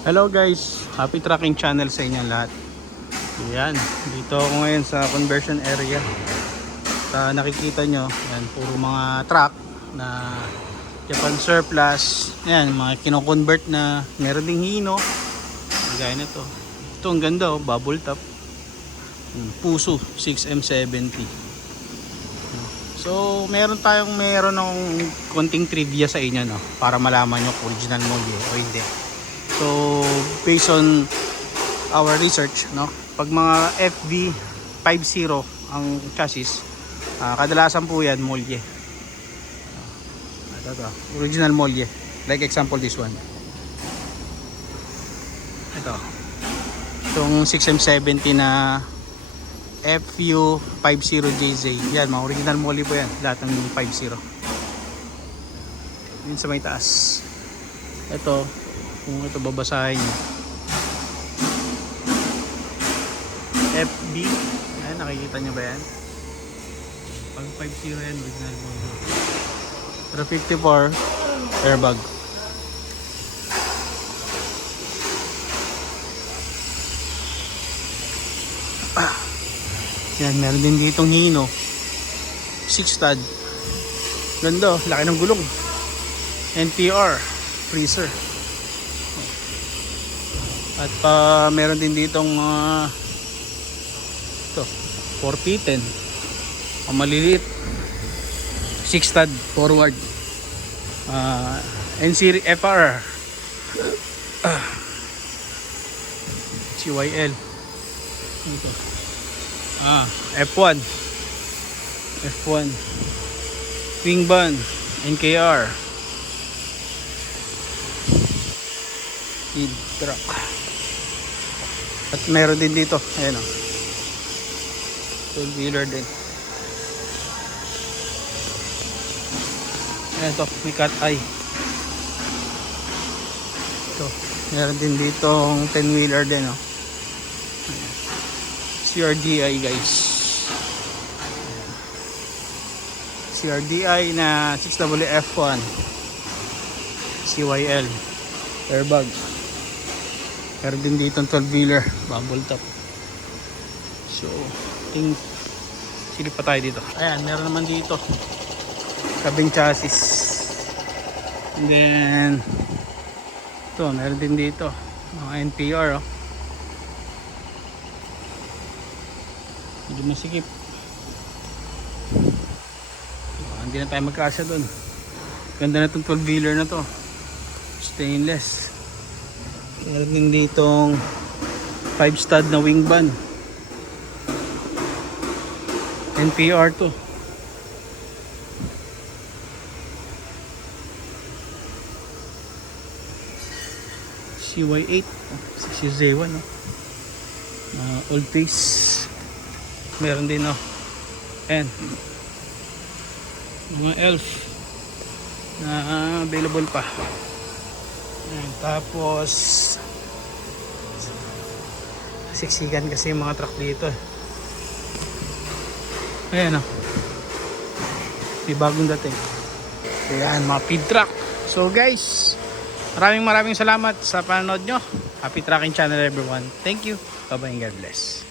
Hello guys, happy tracking channel sa inyo lahat. Ayan, dito ako ngayon sa conversion area. Nakikita nyo, ayan, puro mga truck na Japan surplus. Ayan, mga kino-convert na meron ding Hino. Gaya na to. Ito ang ganda, oh, bubble top. Puso 6M70. So meron ng konting trivia sa inyo, no, para malaman nyo kung original model o hindi. So based on our research, no, pag mga FV50 ang chassis, kadalasan po yan molye. Ito, original molye. Like example this one. Itong 6M70 na FU50JZ. Yan, mga original molly po yan. Lahat ng 50. Yun sa may taas. Ito, kung ito babasahin nyo. FB. Ayan, nakikita nyo ba yan? Pag 50 yan, original molly. Pero 54, airbag. Yan, meron din ditong Hino 6 stud. Ganda, laki ng gulong. NPR freezer. At meron din ditong ito 4P10 ang maliliit 6 stud forward. N-Series FR CYL ito. F1 Wingban NKR Speed truck. At meron din dito, ayan o, 2-wheeler din. Ayan to, may cat eye. Ito, meron din ditong 10-wheeler din o. CRDI guys, CRDI na 6WF1 CYL airbag. Meron din dito 12-wheeler bubble top. So silip pa tayo dito. Ayan, meron naman dito cabin chassis. And then ito, meron din dito mga NPR oh. Medyo masikip. Hindi na tayo magkasya doon. Ganda na itong 12-wheeler na to, stainless. Meron din ditong 5 stud na wingban NPR to. CY8 6Z1 no? Old face. Meron din no, and mga elf na available pa. Ayan, tapos siksikan kasi yung mga truck dito. Ayan o, may bagong dating. Ayan, mga feed truck. So guys, maraming salamat sa panonood nyo. Happy tracking channel everyone. Thank you. Bye bye and God bless.